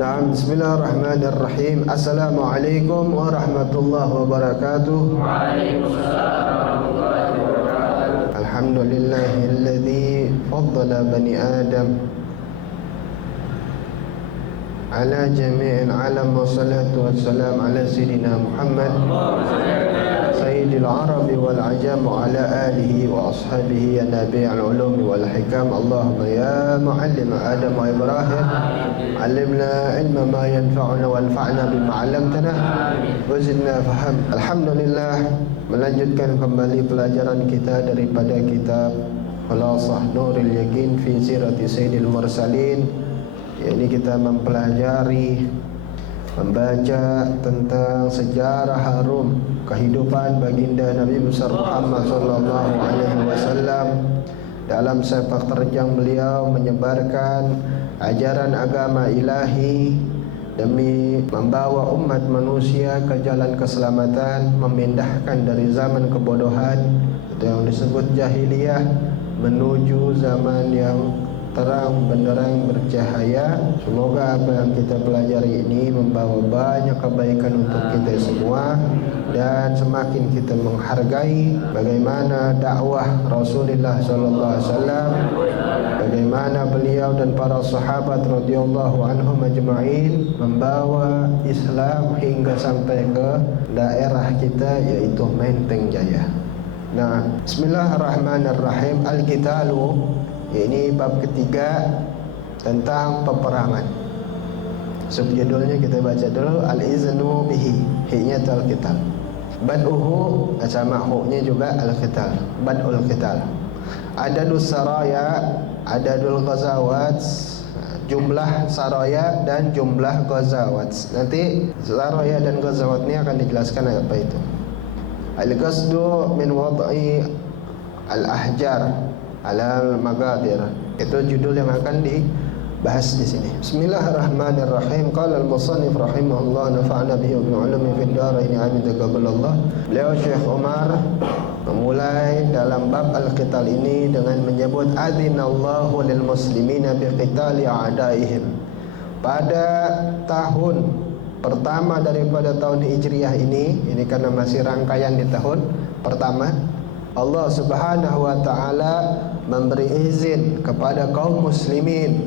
Bismillahirrahmanirrahim. Assalamualaikum warahmatullahi wabarakatuh. Waalaikumsalam warahmatullahi wabarakatuh. Alhamdulillahilladzi faddala bani Adam ala jami'il alam wa salatu wassalam ala sayyidina Muhammad sayyidil arabi wal ajam wa ala alihi wa ashabihi ya nabi'al ulumi wal hikam. Allahumma ya muallim Adam wa Ibrahim علمنا علم ما ينفعنا وانفعنا بما علمتنا وزدنا faham. Alhamdulillah, melanjutkan kembali pelajaran kita daripada kitab Khulasah Nuril Yaqin fi Sirati Sayyidil Mursalin. Ini kita mempelajari, membaca tentang sejarah harum kehidupan baginda Nabi besar Muhammad sallallahu alaihi wasallam. Dalam sepak terjang beliau menyebarkan ajaran agama ilahi demi membawa umat manusia ke jalan keselamatan, memindahkan dari zaman kebodohan itu yang disebut jahiliyah menuju zaman yang terang benderang bercahaya. Semoga apa yang kita pelajari ini membawa banyak kebaikan untuk kita semua, dan semakin kita menghargai bagaimana dakwah Rasulullah sallallahu alaihi wasallam, bagaimana beliau dan para sahabat radhiyallahu anhum ajma'in membawa Islam hingga sampai ke daerah kita, yaitu Menteng Jaya. Nah, bismillahirrahmanirrahim. Al-Qitalu, ini bab ketiga tentang peperangan. Subjudulnya kita baca dulu, Al-Iznu bihi, hi-nya al-qital. Bad'uhu sama hu-nya juga al-qital, bad'ul qital. Adadus saraya, adadul ghazawat, jumlah saraya dan jumlah ghazawat. Nanti saraya dan ghazawat ini akan dijelaskan apa itu. Al-qasdu min wad'i al-ahjar alal magadir, itu judul yang akan dibahas di sini. Bismillahirrahmanirrahim. Qala al-musannif rahimahullah nafa'ana bihi wa bi ulumi fid darain amin taqabbalallah. Beliau Syekh Umar memulai dalam bab al-qital ini dengan menyebut adzinallahu lil muslimina bi qitali a'daihim. Pada tahun pertama daripada tahun Hijriah ini karena masih rangkaian di tahun pertama, Allah Subhanahu wa taala memberi izin kepada kaum muslimin.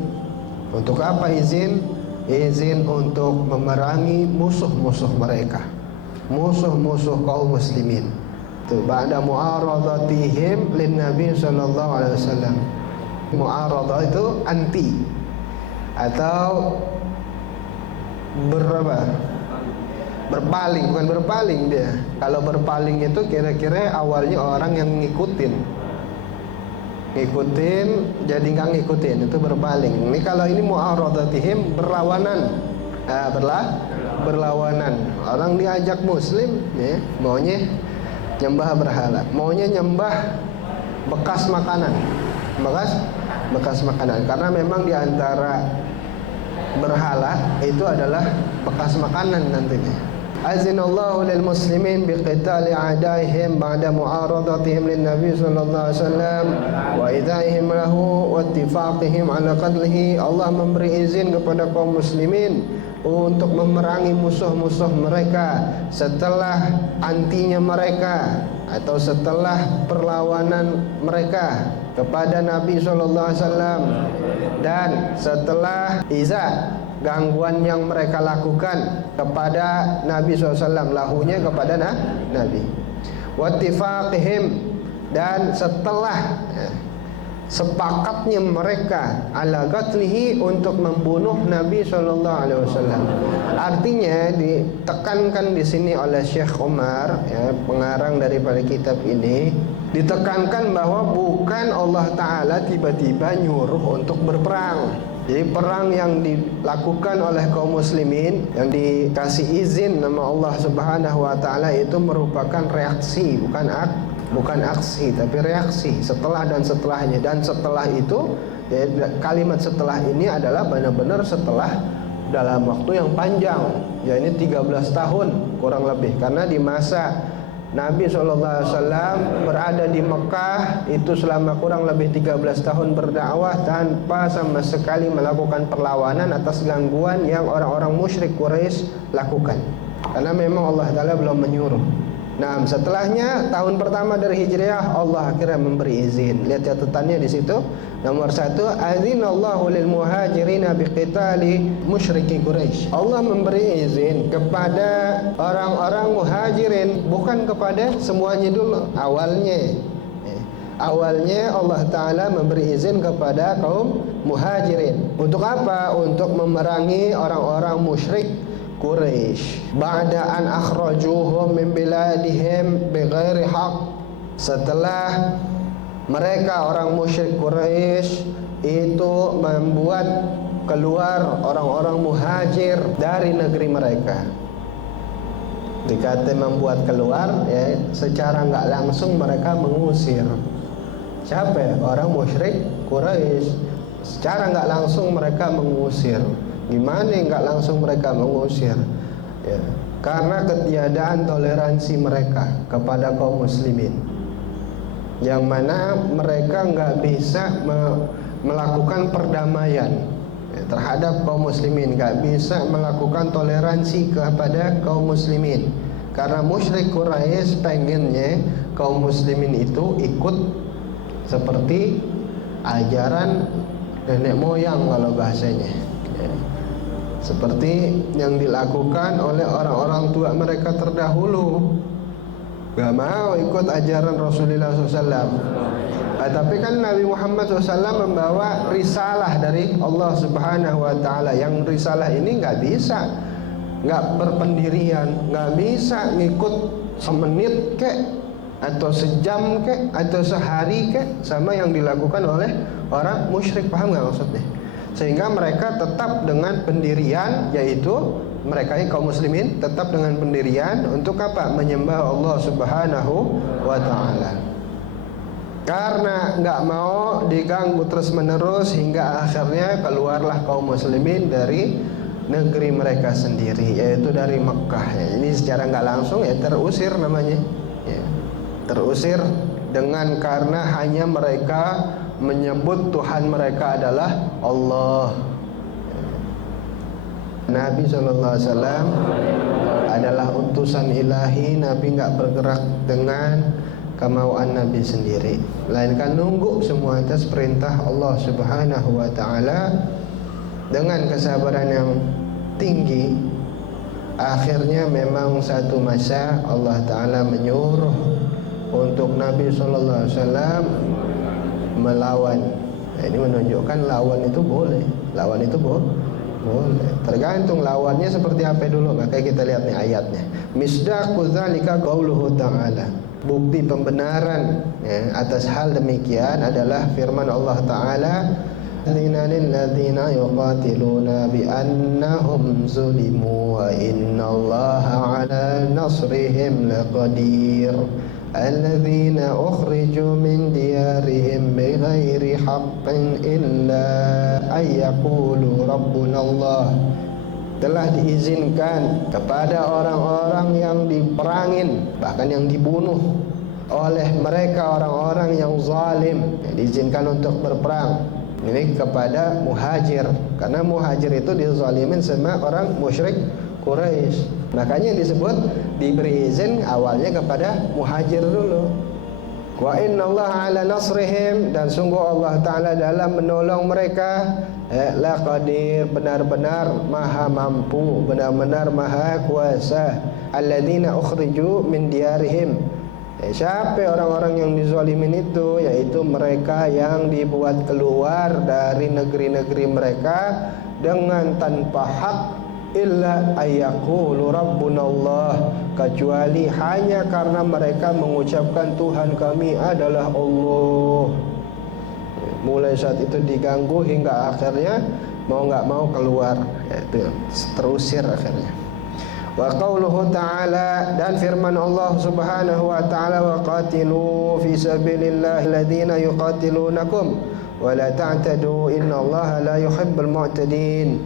Untuk apa izin? Izin untuk memerangi musuh-musuh mereka, musuh-musuh kaum muslimin. Itu ba'da mu'aradatihim lin Nabi sallallahu alaihi wasallam. Mu'aradah itu anti atau berpaling, bukan berpaling dia. Kalau berpaling itu kira-kira awalnya orang yang ngikutin jadi nggak ngikutin, itu berpaling. Ini kalau ini mu'aradatihim, berlawanan. Berlawanan. Orang diajak muslim ya, maunya nyembah berhala, maunya nyembah bekas makanan. Karena memang diantara berhala itu adalah bekas makanan nantinya. Azinallahu lil muslimin biqitali a'daihim ba'da mu'aradatihim lin nabi sallallahu alaihi wasallam wa idahihim lahu wa ittifaqihim ala qadlihi. Allah memberi izin kepada kaum muslimin untuk memerangi musuh-musuh mereka setelah antinya mereka atau setelah perlawanan mereka kepada Nabi sallallahu alaihi wasallam, dan setelah gangguan yang mereka lakukan kepada Nabi SAW, lahunya kepada Nabi. Wattifaqihim, dan setelah sepakatnya mereka ala qatlihi, untuk membunuh Nabi SAW. Artinya ditekankan di sini oleh Syekh Umar, ya, pengarang daripada kitab ini, ditekankan bahwa bukan Allah Ta'ala tiba-tiba nyuruh untuk berperang. Jadi perang yang dilakukan oleh kaum muslimin, yang dikasih izin nama Allah Subhanahu wa taala, itu merupakan reaksi, bukan aksi, tapi reaksi setelah dan setelahnya. Dan setelah itu, ya, kalimat setelah ini adalah benar-benar setelah dalam waktu yang panjang, ya ini 13 tahun kurang lebih. Karena di masa Nabi SAW berada di Mekah itu selama kurang lebih 13 tahun berdakwah tanpa sama sekali melakukan perlawanan atas gangguan yang orang-orang musyrik Quraisy lakukan. Karena memang Allah Ta'ala belum menyuruh. Nah, setelahnya tahun pertama dari Hijriah Allah akhirnya memberi izin. Lihat catatannya di situ. Nomor 1, azinallahu lil muhajirina biqitali musyriki Quraisy. Allah memberi izin kepada orang-orang muhajirin, bukan kepada semuanya dulu. Awalnya Allah Ta'ala memberi izin kepada kaum muhajirin. Untuk apa? Untuk memerangi orang-orang musyrik Quraisy. Ba'da an akhrajuhum min biladihim bighairi haqq. Setelah mereka orang musyrik Quraisy itu membuat keluar orang-orang muhajir dari negeri mereka. Dikata membuat keluar, ya, secara nggak langsung mereka mengusir. Siapa? Orang musyrik Quraisy. Secara nggak langsung mereka mengusir. Gimana nggak langsung mereka mengusir? Ya, karena ketiadaan toleransi mereka kepada kaum muslimin, yang mana mereka nggak bisa melakukan perdamaian terhadap kaum muslimin, nggak bisa melakukan toleransi kepada kaum muslimin. Karena musyrik Quraisy pengennya kaum muslimin itu ikut seperti ajaran nenek moyang kalau bahasanya, seperti yang dilakukan oleh orang-orang tua mereka terdahulu. Gak mau ikut ajaran Rasulullah SAW. Tapi kan Nabi Muhammad SAW membawa risalah dari Allah Subhanahu Wa Taala. Yang risalah ini gak bisa, gak berpendirian, gak bisa ngikut semenit kek, atau sejam kek, atau sehari kek, sama yang dilakukan oleh orang musyrik. Paham gak maksudnya? Sehingga mereka tetap dengan pendirian, yaitu mereka kaum muslimin tetap dengan pendirian untuk apa? Menyembah Allah Subhanahu wa Ta'ala. Karena nggak mau diganggu terus menerus, hingga akhirnya keluarlah kaum muslimin dari negeri mereka sendiri, yaitu dari Mekah. Ini secara nggak langsung ya terusir namanya, ya, terusir dengan karena hanya mereka menyebut Tuhan mereka adalah Allah. Nabi SAW adalah utusan ilahi. Nabi nggak bergerak dengan kemauan Nabi sendiri, melainkan nunggu semua atas perintah Allah Subhanahu Wa Ta'ala. Dengan kesabaran yang tinggi, akhirnya memang satu masa Allah Ta'ala menyuruh untuk Nabi SAW melawan. Ini menunjukkan lawan itu boleh. Lawan itu boleh. Tergantung lawannya seperti apa dulu. Maka kita lihat nih ayatnya. Misdaqu dzalika qauluhu ta'ala. Bukti pembenaran atas hal demikian adalah firman Allah Ta'ala, lilladzina yuqatiluna bi annahum zulimu wa innallaha ala nasrihim laqadir. Alladzina ukhriju min diyarihim bighairi haqqin illa ayyaqulu rabbuna Allah. Telah diizinkan kepada orang-orang yang diperangin, bahkan yang dibunuh oleh mereka orang-orang yang zalim, diizinkan untuk berperang. Ini kepada muhajir, karena muhajir itu dizalimin sama orang musyrik Quraisy. Makanya disebut diberi izin awalnya kepada muhajir dulu. Wa innallaha ala nasrihim, dan sungguh Allah Ta'ala dalam menolong mereka laqadir, benar-benar maha mampu, benar-benar maha kuasa. Alladzina ukhriju min diyarihim. Siapa orang-orang yang dizalimin itu? Yaitu mereka yang dibuat keluar dari negeri-negeri mereka dengan tanpa hak, illa ayyaqulu rabbuna Allah, kecuali hanya karena mereka mengucapkan Tuhan kami adalah Allah. Mulai saat itu diganggu hingga akhirnya mau nggak mau keluar, yaitu terusir akhirnya. Wa qauluhu ta'ala, dan firman Allah Subhanahu wa ta'ala, wa qatilu fi sabilillahi alladhina yuqatilunakum wa la ta'tadu innallaha la yuhibbul mu'tadin.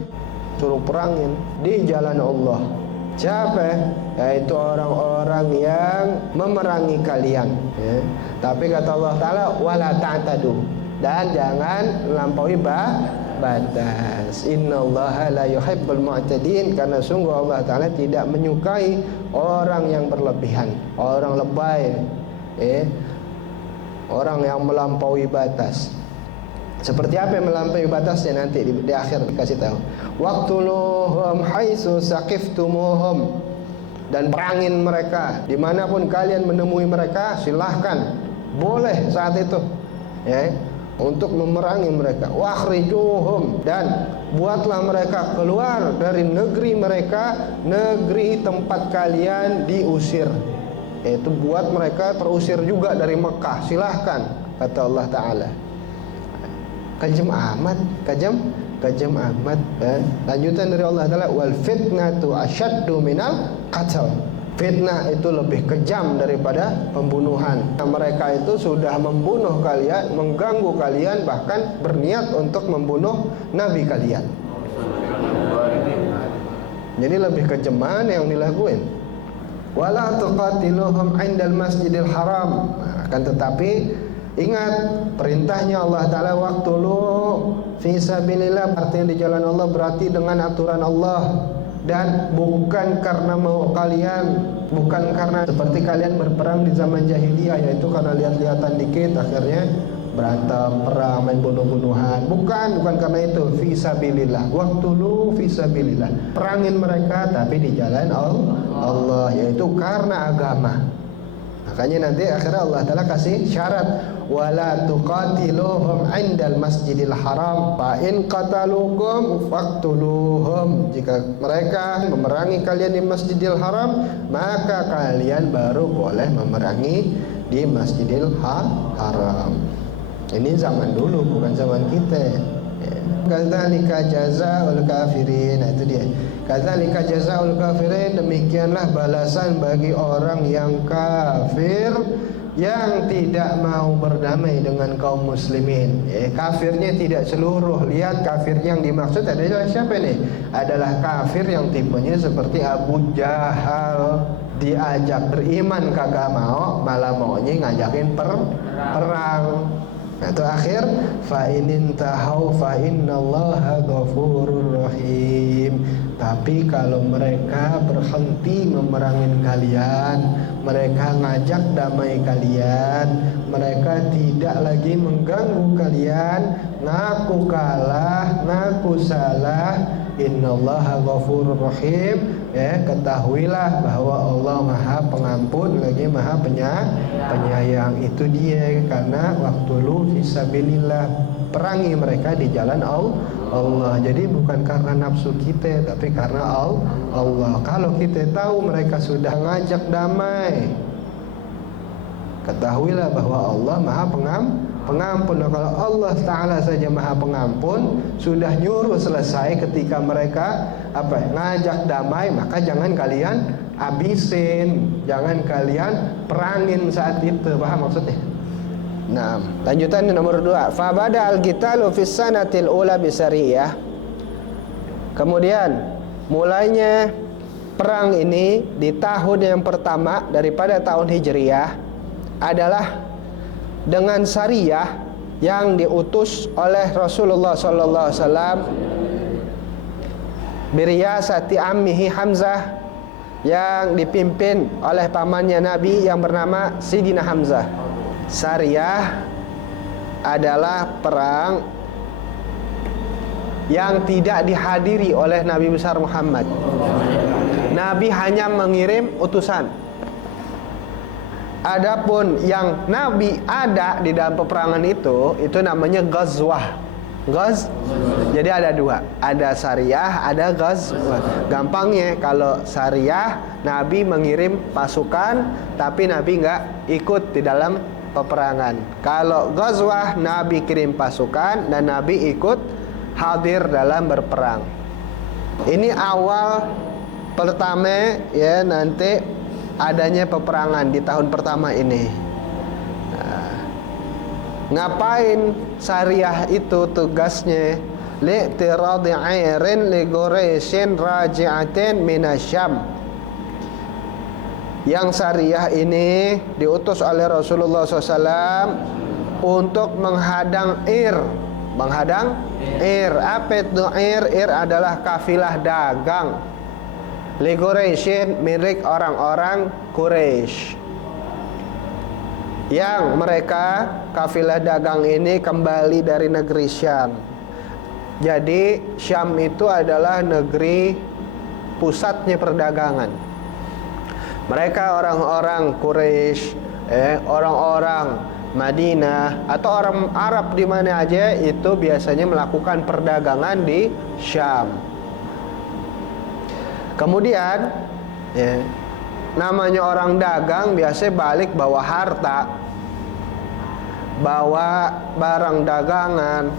Suruh perangin di jalan Allah Siapa? Yaitu orang-orang yang memerangi kalian, ya. Tapi kata Allah Ta'ala, wala ta'tadu, dan jangan melampaui batas. Innallaha la yuhibbul mu'tadin, karena sungguh Allah Ta'ala tidak menyukai orang yang berlebihan, orang lebay, orang yang melampaui batas. Seperti apa yang melampaui batasnya nanti di akhir dikasih tahu. Waqtuluhum haitsu saqiftumuhum, dan perangin mereka dimanapun kalian menemui mereka, silahkan, boleh saat itu, ya, untuk memerangi mereka. Wakhrijuhum, dan buatlah mereka keluar dari negeri mereka, negeri tempat kalian diusir, yaitu buat mereka terusir juga dari Mekah, silahkan, kata Allah Ta'ala. Kejam amat, kejam amat, ya. Lanjutan dari Allah Ta'ala, wal fitnatu asyaddu minal qatl. Fitnah itu lebih kejam daripada pembunuhan. Mereka itu sudah membunuh kalian, mengganggu kalian, bahkan berniat untuk membunuh Nabi kalian. Jadi lebih kejaman yang dilakuin. Wala tuqatiluhum 'indal masjidil haram. Akan tetapi ingat perintahnya Allah Ta'ala, waqtulu fi sabilillah, artinya di jalan Allah berarti dengan aturan Allah, dan bukan karena mau kalian, bukan karena seperti kalian berperang di zaman jahiliyah, yaitu karena lihat-lihatan dikit akhirnya berantem, perang, main bunuh-bunuhan. Bukan karena itu. Fi sabilillah, waqtulu fi sabilillah, perangin mereka tapi di jalan Allah, yaitu karena agama. Makanya nanti akhirnya Allah Ta'ala kasih syarat, wala tuqatiluhum 'indal masjidil haram fa in qatalukum faqtuluhum. Jika mereka memerangi kalian di Masjidil Haram, maka kalian baru boleh memerangi di Masjidil Haram. Ini zaman dulu, bukan zaman kita. Kadzalika jazaa'ul kafirin. Nah, itu dia. Kadzalika jazaa'ul kafirin, demikianlah balasan bagi orang yang kafir, yang tidak mau berdamai dengan kaum muslimin. Kafirnya tidak seluruh. Lihat, kafir yang dimaksud adalah siapa nih? Adalah kafir yang tipenya seperti Abu Jahal. Diajak beriman kagak mau, malah maunya ngajakin perang. Nah, itu akhir, fa inin tahau fa innallaha ghafurur rahim. Tapi kalau mereka berhenti memerangin kalian, mereka ngajak damai kalian, mereka tidak lagi mengganggu kalian, ngaku kalah, ngaku salah, innallaha ghafurur rahim, ya, ketahuilah bahwa Allah Maha Pengampun lagi Maha Penyayang. Itu dia, karena waktu lu fisabilillah, perangi mereka di jalan Allah. Jadi bukan karena nafsu kita, tapi karena Allah. Kalau kita tahu mereka sudah ngajak damai, ketahuilah bahwa Allah Maha Pengampun. Nah, kalau Allah Ta'ala saja Maha Pengampun, sudah nyuruh selesai ketika mereka ngajak damai, maka jangan kalian habisin, jangan kalian perangin saat itu. Paham maksudnya? Nah, lanjutan nomor 2. Fa bada al-qitalu fis sanatil ula bisariyah. Kemudian mulainya perang ini di tahun yang pertama daripada tahun Hijriyah adalah dengan sariyah yang diutus oleh Rasulullah sallallahu alaihi wasallam biriyasati ammihi Hamzah, yang dipimpin oleh pamannya Nabi yang bernama Sidina Hamzah. Sariyah adalah perang yang tidak dihadiri oleh Nabi besar Muhammad. Nabi hanya mengirim utusan. Adapun yang Nabi ada di dalam peperangan itu namanya ghazwah. Jadi ada dua, ada sariyah, ada ghazwah. Gampangnya, kalau sariyah Nabi mengirim pasukan, tapi Nabi nggak ikut di dalam peperangan. Kalau ghazwah, Nabi kirim pasukan dan Nabi ikut hadir dalam berperang. Ini awal pertama, ya, nanti adanya peperangan di tahun pertama ini. Nah, ngapain sariyah itu tugasnya? Li'tiradi 'airin li Quraisyin raji'atin minasyam. Yang Sariyah ini diutus oleh Rasulullah SAW untuk menghadang Ir. Menghadang Ir. Apa itu Ir? Ir adalah kafilah dagang li Quraisyin, milik orang-orang Quraisy, yang mereka kafilah dagang ini kembali dari negeri Syam. Jadi Syam itu adalah negeri pusatnya perdagangan. Mereka orang-orang Quraisy, orang-orang Madinah atau orang Arab di mana aja itu biasanya melakukan perdagangan di Syam. Kemudian namanya orang dagang biasanya balik bawa harta, bawa barang dagangan,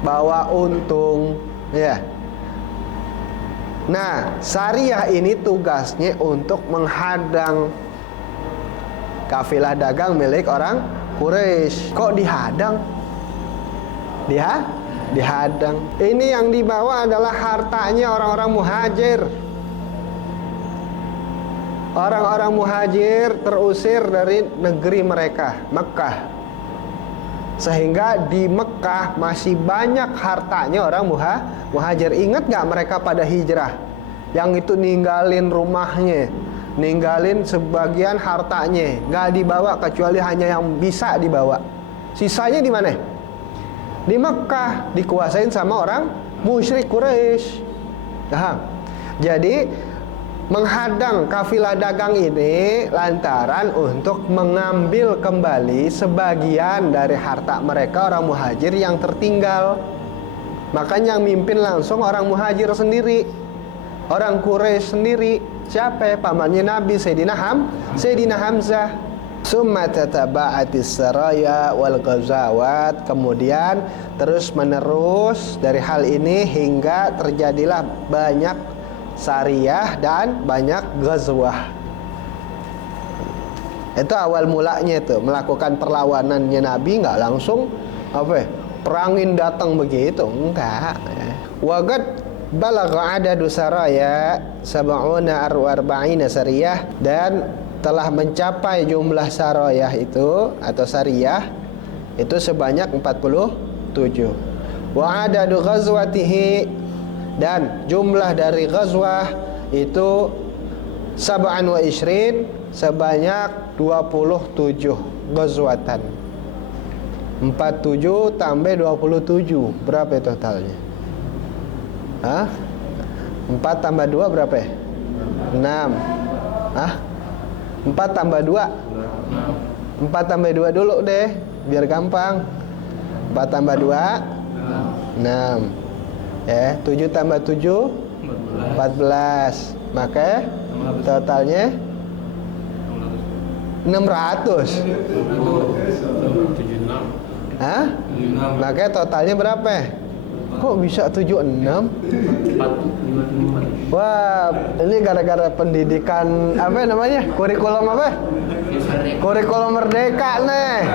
bawa untung, ya. Nah, Sariyah ini tugasnya untuk menghadang kafilah dagang milik orang Quraisy. Kok dihadang? Dihadang. Ini yang dibawa adalah hartanya orang-orang muhajir. Orang-orang muhajir terusir dari negeri mereka, Mekah. Sehingga di Mekah masih banyak hartanya orang muhajir. Ingat gak mereka pada hijrah? Yang itu ninggalin rumahnya, ninggalin sebagian hartanya, gak dibawa kecuali hanya yang bisa dibawa. Sisanya di mana? Di Mekah, dikuasain sama orang musyrik Quraisy. Paham? Jadi menghadang kafilah dagang ini lantaran untuk mengambil kembali sebagian dari harta mereka orang muhajir yang tertinggal. Makanya yang mimpin langsung orang muhajir sendiri, orang Quraisy sendiri. Siapa? Pamannya Nabi, Sayyidina Hamzah. Summa tataba'atis saraya wal ghazawat. Kemudian terus menerus dari hal ini hingga terjadilah banyak Sariyah dan banyak ghazwah. Itu awal mulanya itu melakukan perlawanannya Nabi, nggak langsung perangin datang begitu, enggak. Waqad balagha adadu saraya sab'una arba'ina sariyah, dan telah mencapai jumlah sarayah itu atau sariyah itu sebanyak 47. Wa adadu ghazwatihi, dan jumlah dari ghazwah itu 27, sebanyak 27 ghazwatan. 47 tambah 27 berapa totalnya? 4 tambah 2 berapa ya? 6. 4 tambah 2 4 tambah 2 dulu deh biar gampang. 4 tambah 2 6. 7 tambah 7 14. Maka totalnya 600. Maka totalnya berapa? Kok bisa 76? Wah, ini gara-gara pendidikan apa namanya? Kurikulum apa? Kurikulum merdeka nih.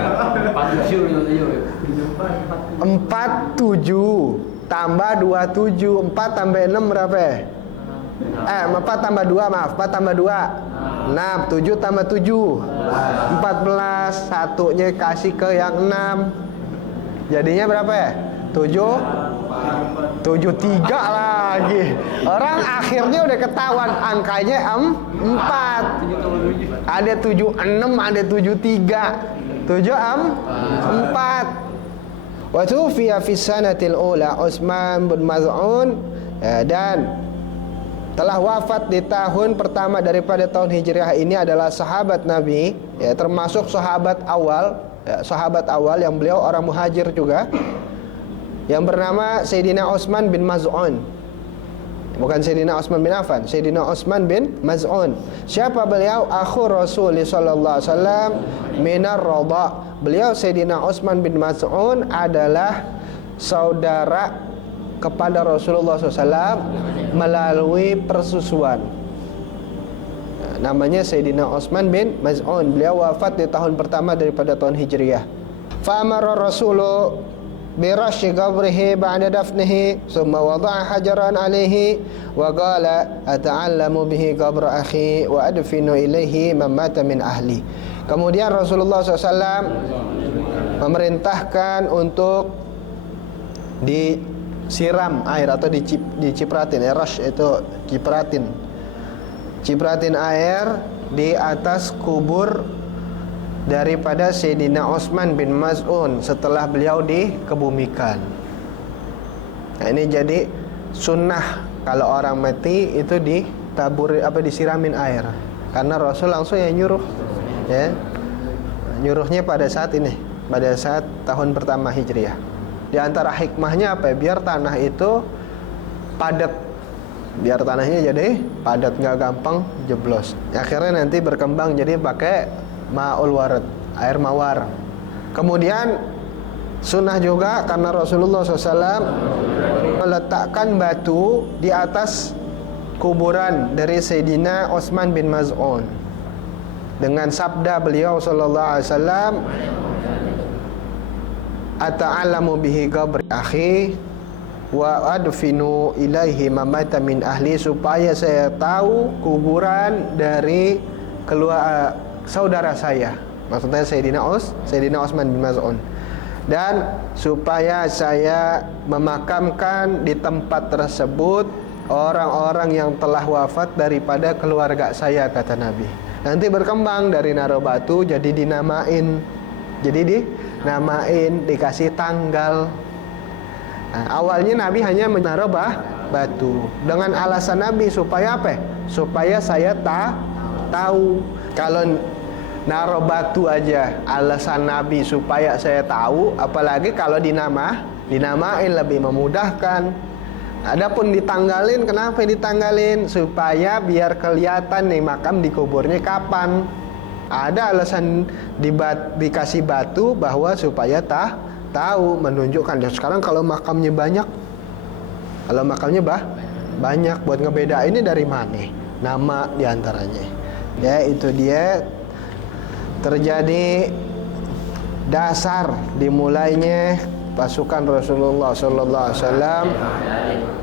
47 tambah 27. 4 tambah 6 berapa? 4 tambah 2, maaf, 4 tambah 2 6, 7 tambah 7 14, satunya kasih ke yang 6. Jadinya berapa ya? 73 lagi. Orang akhirnya udah ketahuan angkanya 4. Ada 76, ada 73. 4. Wa tufiya fi sanatil ula Utsman bin Maz'un, dan telah wafat di tahun pertama daripada tahun Hijriah ini adalah sahabat Nabi, termasuk sahabat awal yang beliau orang muhajir juga, yang bernama Sayyidina Utsman bin Maz'un. Bukan Sayyidina Utsman bin Affan, Sayyidina Utsman bin Maz'un. Siapa beliau? Akhu Rasul sallallahu alaihi wasallam minar radha. Beliau Sayyidina Utsman bin Maz'un adalah saudara kepada Rasulullah SAW melalui persusuan. Namanya Sayyidina Utsman bin Maz'un. Beliau wafat di tahun pertama daripada tahun Hijriyah. Fa'amara Rasulullah برش قبره بعد دفنه ثم وضع حجرا عليه وقال أتعلم به قبر أخي وأدفن إليه من مات من أهلي. Kemudian Rasulullah SAW memerintahkan untuk disiram air atau dicipratin. Rush itu cipratin air di atas kubur daripada Sayyidina Utsman bin Maz'un setelah beliau dikebumikan. Nah, ini jadi sunnah kalau orang mati itu disiramin air. Karena Rasul langsung yang nyuruh, ya. Nyuruhnya pada saat ini, pada saat tahun pertama Hijriah. Di antara hikmahnya apa? Biar tanah itu padat. Biar tanahnya jadi padat, nggak gampang jeblos. Akhirnya nanti berkembang jadi pakai ma'ul warad, air mawar. Kemudian sunnah juga karena Rasulullah SAW meletakkan batu di atas kuburan dari Sayyidina Utsman bin Maz'un dengan sabda beliau sallallahu alaihi wasallam, ata'alamu bihi qabri akhi wa adfinu ilaihi mamata min ahli, supaya saya tahu kuburan dari saudara saya, maksudnya Sayyidina Utsman bin Maz'un, dan supaya saya memakamkan di tempat tersebut orang-orang yang telah wafat daripada keluarga saya, kata Nabi. Nanti berkembang dari naro batu jadi dinamain, dikasih tanggal. Nah, awalnya Nabi hanya menaruh batu dengan alasan Nabi supaya apa? Supaya saya tahu. Kalau naruh batu aja alasan Nabi supaya saya tahu, apalagi kalau dinamain lebih memudahkan. Adapun ditanggalin, kenapa ditanggalin? Supaya biar kelihatan nih makam dikuburnya kapan. Ada alasan dikasih batu bahwa supaya tahu, menunjukkan. Dan sekarang kalau makamnya banyak, banyak buat ngebeda ini dari mana nama diantaranya. Ya, itu dia terjadi dasar dimulainya pasukan Rasulullah Sallallahu Alaihi Wasallam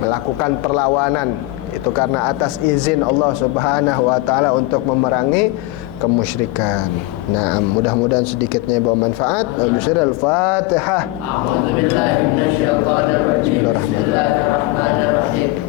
melakukan perlawanan. Itu karena atas izin Allah Subhanahu Wa Taala untuk memerangi kemusyrikan. Nah, mudah-mudahan sedikitnya bawa manfaat. Al-Fatihah. A'udzu billahi minasyaitonir rajim. Bismillahirrahmanirrahim.